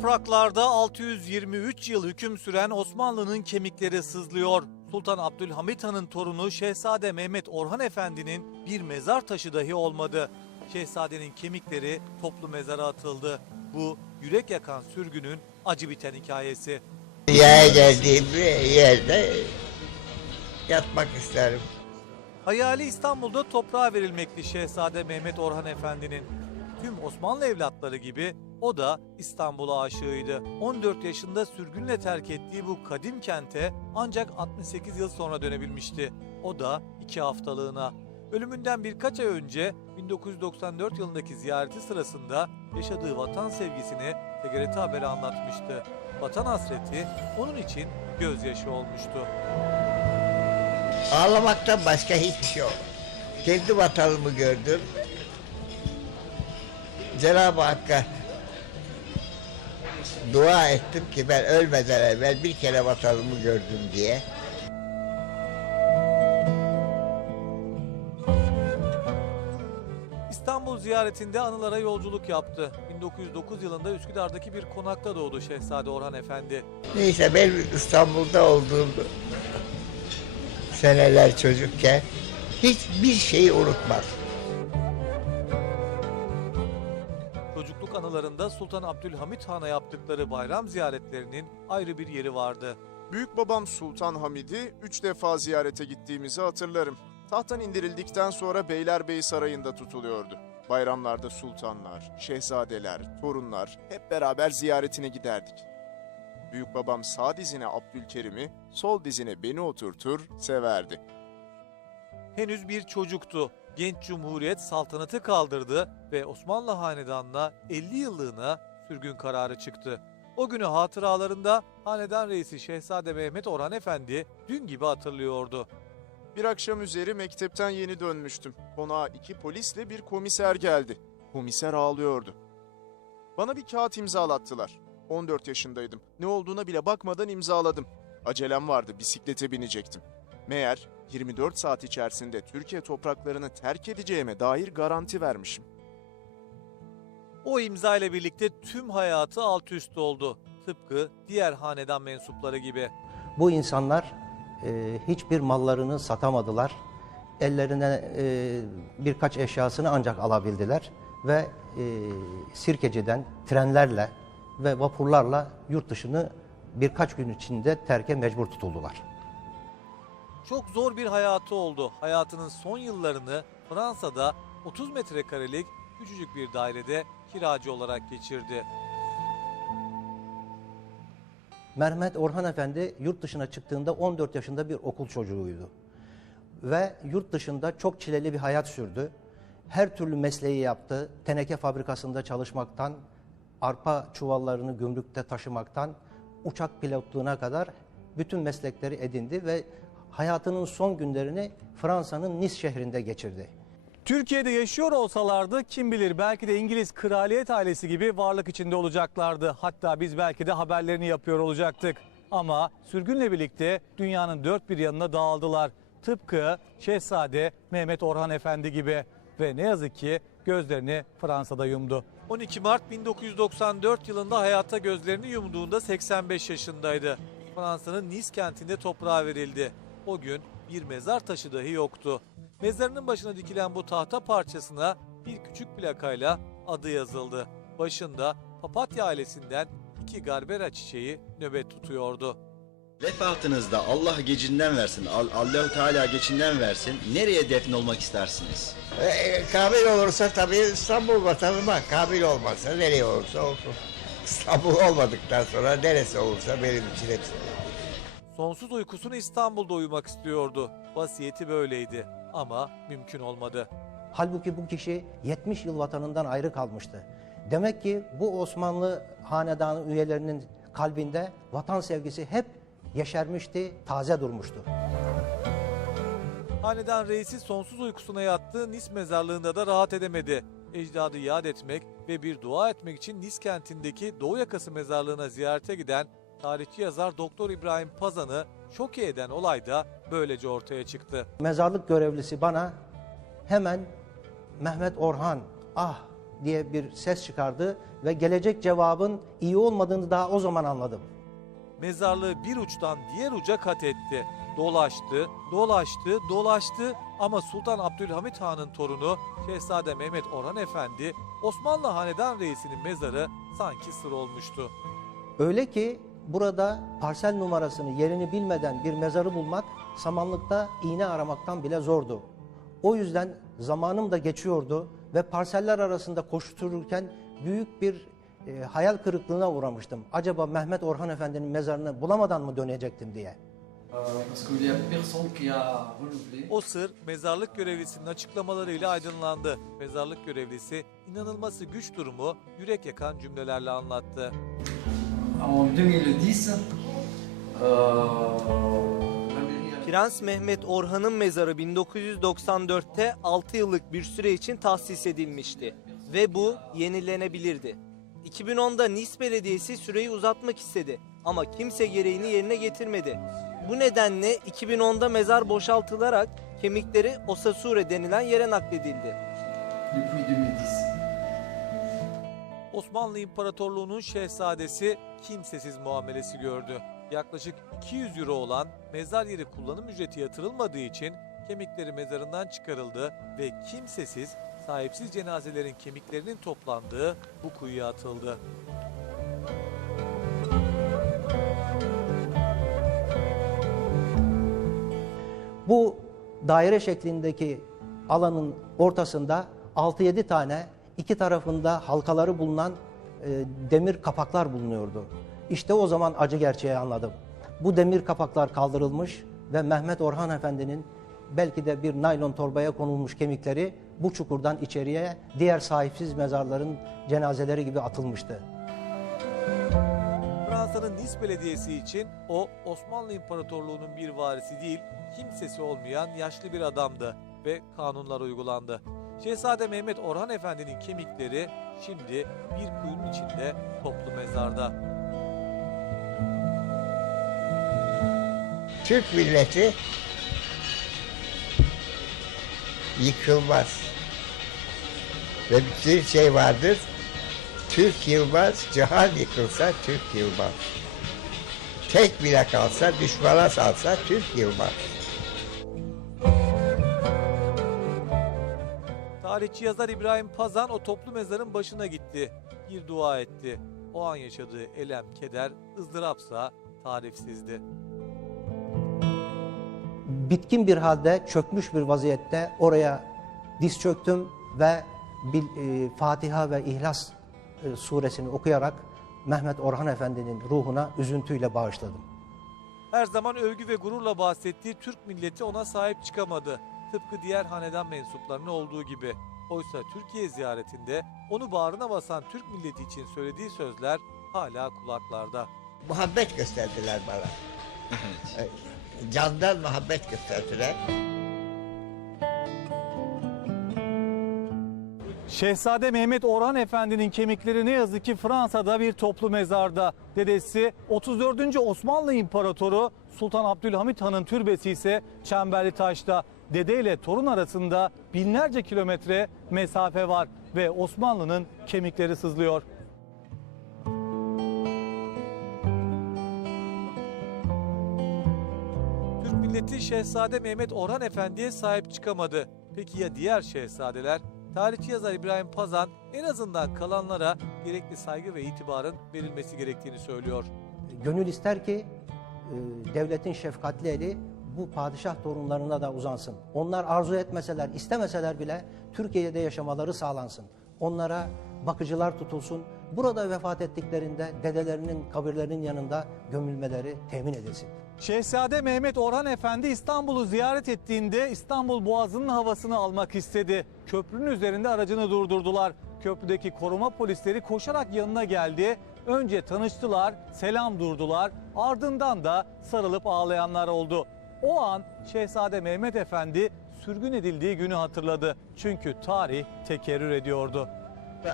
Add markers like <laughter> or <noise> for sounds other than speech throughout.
topraklarda 623 yıl hüküm süren Osmanlı'nın kemikleri sızlıyor. Sultan Abdülhamit Han'ın torunu Şehzade Mehmet Orhan Efendi'nin bir mezar taşı dahi olmadı. Şehzadenin kemikleri toplu mezara atıldı. Bu yürek yakan sürgünün acı biten hikayesi. Dünyaya geldiğim yerde yatmak isterim. Hayali İstanbul'da toprağa verilmekti Şehzade Mehmet Orhan Efendi'nin. Tüm Osmanlı evlatları gibi o da İstanbul'a aşığıydı. 14 yaşında sürgünle terk ettiği bu kadim kente ancak 68 yıl sonra dönebilmişti. O da iki haftalığına. Ölümünden birkaç ay önce 1994 yılındaki ziyareti sırasında yaşadığı vatan sevgisini TGRT Haber'e anlatmıştı. Vatan hasreti onun için gözyaşı olmuştu. Ağlamaktan başka hiçbir şey olmadı. Kendi vatanımı gördüm. Cenab-ı Hakk'a dua ettim ki ben ölmeden evvel bir kere vatanımı gördüm diye. İstanbul ziyaretinde anılara yolculuk yaptı. 1909 yılında Üsküdar'daki bir konakta doğdu Şehzade Orhan Efendi. Neyse ben İstanbul'da olduğum seneler çocukken hiçbir şeyi unutmaz. Sultan Abdülhamit Han'a yaptıkları bayram ziyaretlerinin ayrı bir yeri vardı. Büyük babam Sultan Hamid'i üç defa ziyarete gittiğimizi hatırlarım. Tahttan indirildikten sonra Beylerbeyi Sarayı'nda tutuluyordu. Bayramlarda sultanlar, şehzadeler, torunlar hep beraber ziyaretine giderdik. Büyük babam sağ dizine Abdülkerim'i, sol dizine beni oturtur, severdi. Henüz bir çocuktu. Genç Cumhuriyet saltanatı kaldırdı ve Osmanlı Hanedanı'na 50 yıllığına sürgün kararı çıktı. O günü hatıralarında hanedan reisi Şehzade Mehmet Orhan Efendi dün gibi hatırlıyordu. Bir akşam üzeri mektepten yeni dönmüştüm. Konağa iki polisle bir komiser geldi. Komiser ağlıyordu. Bana bir kağıt imzalattılar. 14 yaşındaydım. Ne olduğuna bile bakmadan imzaladım. Acelem vardı, bisiklete binecektim. Meğer 24 saat içerisinde Türkiye topraklarını terk edeceğime dair garanti vermişim. O imza ile birlikte tüm hayatı alt üst oldu. Tıpkı diğer hanedan mensupları gibi. Bu insanlar e, hiçbir mallarını satamadılar. Ellerine e, birkaç eşyasını ancak alabildiler ve e, Sirkeci'den trenlerle ve vapurlarla yurt dışını birkaç gün içinde terke mecbur tutuldular. Çok zor bir hayatı oldu. Hayatının son yıllarını Fransa'da 30 metrekarelik küçücük bir dairede kiracı olarak geçirdi. Mehmet Orhan Efendi yurt dışına çıktığında 14 yaşında bir okul çocuğuydu. Ve yurt dışında çok çileli bir hayat sürdü. Her türlü mesleği yaptı. Teneke fabrikasında çalışmaktan, arpa çuvallarını gümrükte taşımaktan, uçak pilotluğuna kadar bütün meslekleri edindi ve hayatının son günlerini Fransa'nın Nice şehrinde geçirdi. Türkiye'de yaşıyor olsalardı kim bilir belki de İngiliz kraliyet ailesi gibi varlık içinde olacaklardı. Hatta biz belki de haberlerini yapıyor olacaktık. Ama sürgünle birlikte dünyanın dört bir yanına dağıldılar. Tıpkı Şehzade Mehmet Orhan Efendi gibi. Ve ne yazık ki gözlerini Fransa'da yumdu. 12 Mart 1994 yılında hayata gözlerini yumduğunda 85 yaşındaydı. Fransa'nın Nice kentinde toprağa verildi. O gün bir mezar taşı dahi yoktu. Mezarının başına dikilen bu tahta parçasına bir küçük plakayla adı yazıldı. Başında papatya ailesinden iki garbera çiçeği nöbet tutuyordu. Vefatınızda Allah gecinden versin, Al- Allahu Teala geçinden versin. Nereye defn olmak istersiniz? E, e, kabil olursa tabii İstanbul vatanıma, kabil olmazsa nereye olursa olsun. İstanbul olmadıktan sonra neresi olursa benim için hepsi. Sonsuz uykusunu İstanbul'da uyumak istiyordu. Vasiyeti böyleydi ama mümkün olmadı. Halbuki bu kişi 70 yıl vatanından ayrı kalmıştı. Demek ki bu Osmanlı hanedanı üyelerinin kalbinde vatan sevgisi hep yeşermişti, taze durmuştu. Hanedan reisi sonsuz uykusuna yattığı Nis mezarlığında da rahat edemedi. Ecdadı yad etmek ve bir dua etmek için Nis kentindeki Doğu Yakası mezarlığına ziyarete giden tarihçi yazar Doktor İbrahim Pazan'ı şok eden olay da böylece ortaya çıktı. Mezarlık görevlisi bana hemen Mehmet Orhan, ah diye bir ses çıkardı ve gelecek cevabın iyi olmadığını daha o zaman anladım. Mezarlığı bir uçtan diğer uca kat etti. Dolaştı, dolaştı, dolaştı ama Sultan Abdülhamit Han'ın torunu Şehzade Mehmet Orhan Efendi Osmanlı Hanedan Reisi'nin mezarı sanki sır olmuştu. Öyle ki burada parsel numarasını yerini bilmeden bir mezarı bulmak samanlıkta iğne aramaktan bile zordu. O yüzden zamanım da geçiyordu ve parseller arasında koştururken büyük bir e, hayal kırıklığına uğramıştım. Acaba Mehmet Orhan Efendi'nin mezarını bulamadan mı dönecektim diye. O sır mezarlık görevlisinin açıklamalarıyla aydınlandı. Mezarlık görevlisi inanılması güç durumu yürek yakan cümlelerle anlattı. En 2010, euh, la mairie a- Prens Mehmet Orhan'ın mezarı 1994'te 6 yıllık bir süre için tahsis edilmişti ve bu yenilenebilirdi. 2010'da Nice Belediyesi süreyi uzatmak istedi ama kimse gereğini yerine getirmedi. Bu nedenle 2010'da mezar boşaltılarak kemikleri Osasure denilen yere nakledildi. depuis 2010. Osmanlı İmparatorluğu'nun şehzadesi kimsesiz muamelesi gördü. Yaklaşık 200 euro olan mezar yeri kullanım ücreti yatırılmadığı için kemikleri mezarından çıkarıldı ve kimsesiz, sahipsiz cenazelerin kemiklerinin toplandığı bu kuyuya atıldı. Bu daire şeklindeki alanın ortasında 6-7 tane iki tarafında halkaları bulunan e, demir kapaklar bulunuyordu. İşte o zaman acı gerçeği anladım. Bu demir kapaklar kaldırılmış ve Mehmet Orhan Efendi'nin belki de bir naylon torbaya konulmuş kemikleri bu çukurdan içeriye diğer sahipsiz mezarların cenazeleri gibi atılmıştı. Fransa'nın Nice Belediyesi için o Osmanlı İmparatorluğu'nun bir varisi değil, kimsesi olmayan yaşlı bir adamdı ve kanunlar uygulandı. Şehzade Mehmet Orhan Efendi'nin kemikleri şimdi bir kuyunun içinde toplu mezarda. Türk milleti yıkılmaz. Ve bir şey vardır. Türk yılmaz, cihan yıkılsa Türk yılmaz. Tek bile kalsa, düşmana salsa Türk yılmaz. Tarihçi yazar İbrahim Pazan o toplu mezarın başına gitti. Bir dua etti. O an yaşadığı elem, keder, ızdırapsa tarifsizdi. bitkin bir halde çökmüş bir vaziyette oraya diz çöktüm ve bir, e, Fatiha ve İhlas e, suresini okuyarak Mehmet Orhan Efendi'nin ruhuna üzüntüyle bağışladım. Her zaman övgü ve gururla bahsettiği Türk milleti ona sahip çıkamadı. Tıpkı diğer hanedan mensuplarının olduğu gibi. Oysa Türkiye ziyaretinde onu bağrına basan Türk milleti için söylediği sözler hala kulaklarda. Muhabbet gösterdiler bana. Evet. Candan muhabbet gösterdiler. Şehzade Mehmet Orhan Efendi'nin kemikleri ne yazık ki Fransa'da bir toplu mezarda. Dedesi 34. Osmanlı İmparatoru Sultan Abdülhamit Han'ın türbesi ise Çemberli Taş'ta. Dede ile torun arasında binlerce kilometre mesafe var ve Osmanlı'nın kemikleri sızlıyor. Türk milleti Şehzade Mehmet Orhan Efendi'ye sahip çıkamadı. Peki ya diğer şehzadeler? Tarihçi yazar İbrahim Pazan en azından kalanlara gerekli saygı ve itibarın verilmesi gerektiğini söylüyor. Gönül ister ki e, devletin şefkatli eli bu padişah torunlarına da uzansın. Onlar arzu etmeseler, istemeseler bile Türkiye'de yaşamaları sağlansın. Onlara bakıcılar tutulsun. Burada vefat ettiklerinde dedelerinin kabirlerinin yanında gömülmeleri temin edilsin. Şehzade Mehmet Orhan Efendi İstanbul'u ziyaret ettiğinde İstanbul Boğazı'nın havasını almak istedi. Köprünün üzerinde aracını durdurdular. Köprüdeki koruma polisleri koşarak yanına geldi. Önce tanıştılar, selam durdular. Ardından da sarılıp ağlayanlar oldu. O an Şehzade Mehmet Efendi sürgün edildiği günü hatırladı. Çünkü tarih tekerrür ediyordu.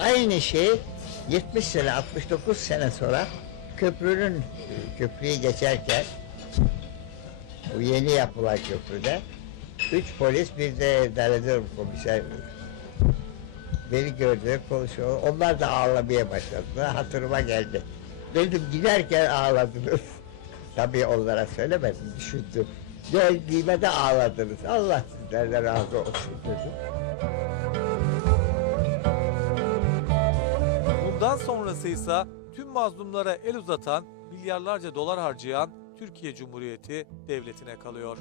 Aynı şey 70 sene, 69 sene sonra köprünün, köprüyü geçerken bu yeni yapılan köprüde üç polis bir de devlet komiser Beni gördüler konuşuyor. Onlar da ağlamaya başladılar. Hatırıma geldi. Dedim giderken ağladınız. <laughs> Tabii onlara söylemedim. Düşündüm. Geldiğime de ağladınız. Allah sizlerden razı olsun dedim. Bundan sonrası ise tüm mazlumlara el uzatan, milyarlarca dolar harcayan Türkiye Cumhuriyeti devletine kalıyor.